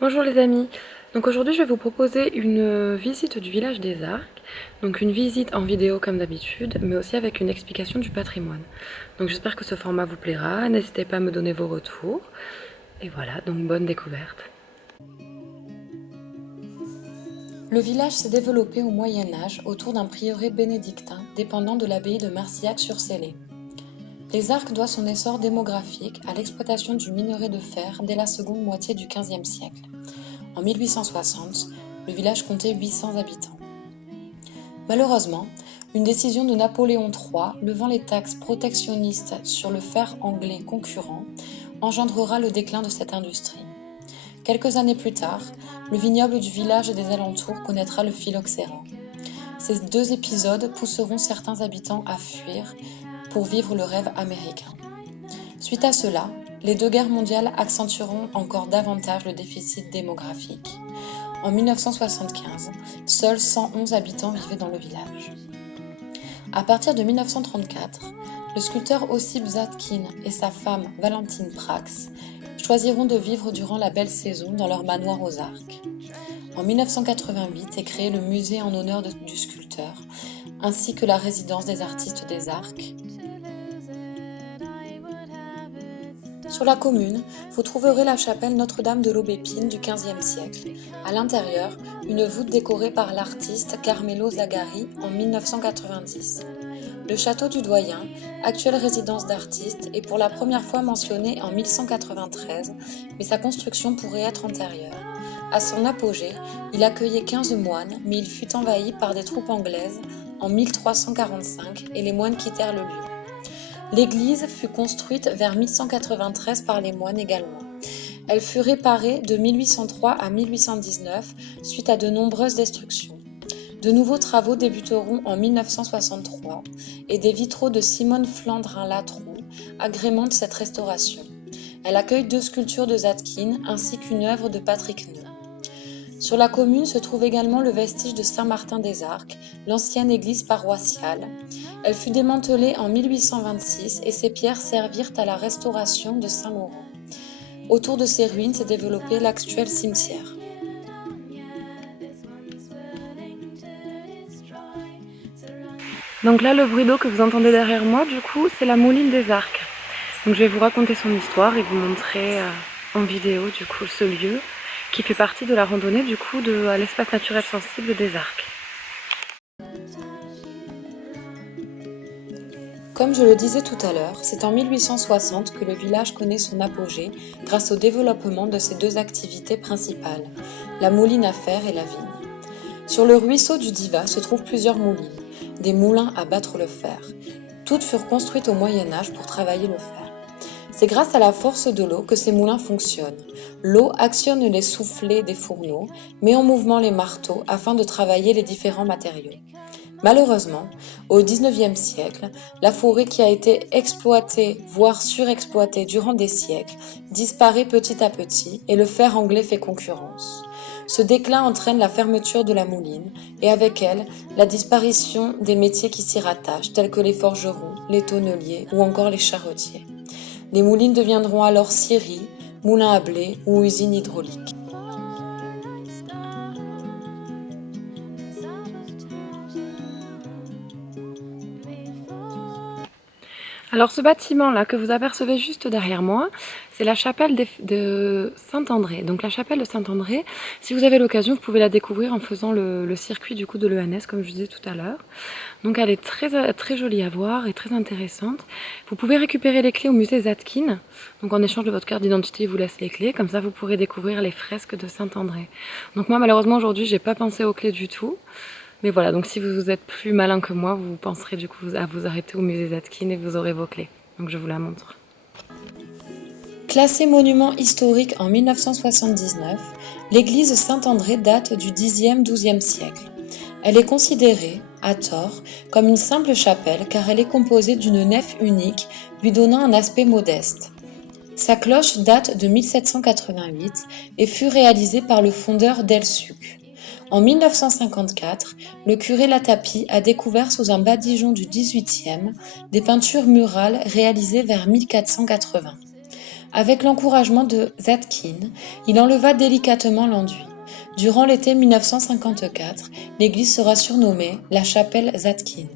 Bonjour les amis, donc aujourd'hui je vais vous proposer une visite du village des Arcs, donc une visite en vidéo comme d'habitude, mais aussi avec une explication du patrimoine. Donc j'espère que ce format vous plaira, n'hésitez pas à me donner vos retours, et voilà, donc bonne découverte. Le village s'est développé au Moyen Âge autour d'un prieuré bénédictin dépendant de l'abbaye de Marcillac-sur-Célé. Les Arcs doivent son essor démographique à l'exploitation du minerai de fer dès la seconde moitié du XVe siècle. En 1860, le village comptait 800 habitants. Malheureusement, une décision de Napoléon III levant les taxes protectionnistes sur le fer anglais concurrent engendrera le déclin de cette industrie. Quelques années plus tard, le vignoble du village et des alentours connaîtra le phylloxéra. Ces deux épisodes pousseront certains habitants à fuir pour vivre le rêve américain. Suite à cela, les deux guerres mondiales accentueront encore davantage le déficit démographique. En 1975, seuls 111 habitants vivaient dans le village. À partir de 1934, le sculpteur Ossip Zadkine et sa femme Valentine Prax choisiront de vivre durant la belle saison dans leur manoir aux Arcs. En 1988 est créé le musée en honneur du sculpteur, ainsi que la résidence des artistes des Arcs. Sur la commune, vous trouverez la chapelle Notre-Dame de l'Aubépine du XVe siècle. À l'intérieur, une voûte décorée par l'artiste Carmelo Zagari en 1990. Le château du Doyen, actuelle résidence d'artistes, est pour la première fois mentionné en 1193, mais sa construction pourrait être antérieure. À son apogée, il accueillait 15 moines, mais il fut envahi par des troupes anglaises en 1345 et les moines quittèrent le lieu. L'église fut construite vers 1193 par les moines également. Elle fut réparée de 1803 à 1819 suite à de nombreuses destructions. De nouveaux travaux débuteront en 1963 et des vitraux de Simone Flandrin-Latron agrémentent cette restauration. Elle accueille 2 sculptures de Zadkine ainsi qu'une œuvre de Patrick Neu. Sur la commune se trouve également le vestige de Saint-Martin-des-Arcs, l'ancienne église paroissiale. Elle fut démantelée en 1826 et ses pierres servirent à la restauration de Saint-Laurent. Autour de ces ruines s'est développé l'actuel cimetière. Donc là le bruit d'eau que vous entendez derrière moi du coup c'est la Mouline des Arcs. Donc je vais vous raconter son histoire et vous montrer en vidéo du coup ce lieu qui fait partie de la randonnée du coup à l'espace naturel sensible des Arcs. Comme je le disais tout à l'heure, c'est en 1860 que le village connaît son apogée grâce au développement de ses 2 activités principales, la mouline à fer et la vigne. Sur le ruisseau du Diva se trouvent plusieurs moulines, des moulins à battre le fer. Toutes furent construites au Moyen Âge pour travailler le fer. C'est grâce à la force de l'eau que ces moulins fonctionnent. L'eau actionne les soufflets des fourneaux, met en mouvement les marteaux afin de travailler les différents matériaux. Malheureusement, au XIXe siècle, la forêt qui a été exploitée, voire surexploitée durant des siècles, disparaît petit à petit et le fer anglais fait concurrence. Ce déclin entraîne la fermeture de la mouline et avec elle, la disparition des métiers qui s'y rattachent, tels que les forgerons, les tonneliers ou encore les charretiers. Les moulines deviendront alors scieries, moulins à blé ou usines hydrauliques. Alors ce bâtiment là que vous apercevez juste derrière moi, c'est la chapelle de Saint-André. Donc la chapelle de Saint-André, si vous avez l'occasion, vous pouvez la découvrir en faisant le circuit du coup de l'ENS comme je disais tout à l'heure. Donc elle est très jolie à voir et très intéressante. Vous pouvez récupérer les clés au musée Zadkine. Donc en échange de votre carte d'identité, ils vous laissent les clés. Comme ça vous pourrez découvrir les fresques de Saint-André. Donc moi malheureusement aujourd'hui j'ai pas pensé aux clés du tout. Mais voilà, donc si vous êtes plus malin que moi, vous penserez du coup à vous arrêter au musée Zadkine et vous aurez vos clés. Donc je vous la montre. Classée monument historique en 1979, l'église Saint-André date du Xe-XIIe siècle. Elle est considérée, à tort, comme une simple chapelle car elle est composée d'une nef unique lui donnant un aspect modeste. Sa cloche date de 1788 et fut réalisée par le fondeur d'Elsuc. En 1954, le curé Latapie a découvert sous un badigeon du XVIIIe des peintures murales réalisées vers 1480. Avec l'encouragement de Zadkine, il enleva délicatement l'enduit. Durant l'été 1954, l'église sera surnommée la chapelle Zadkine.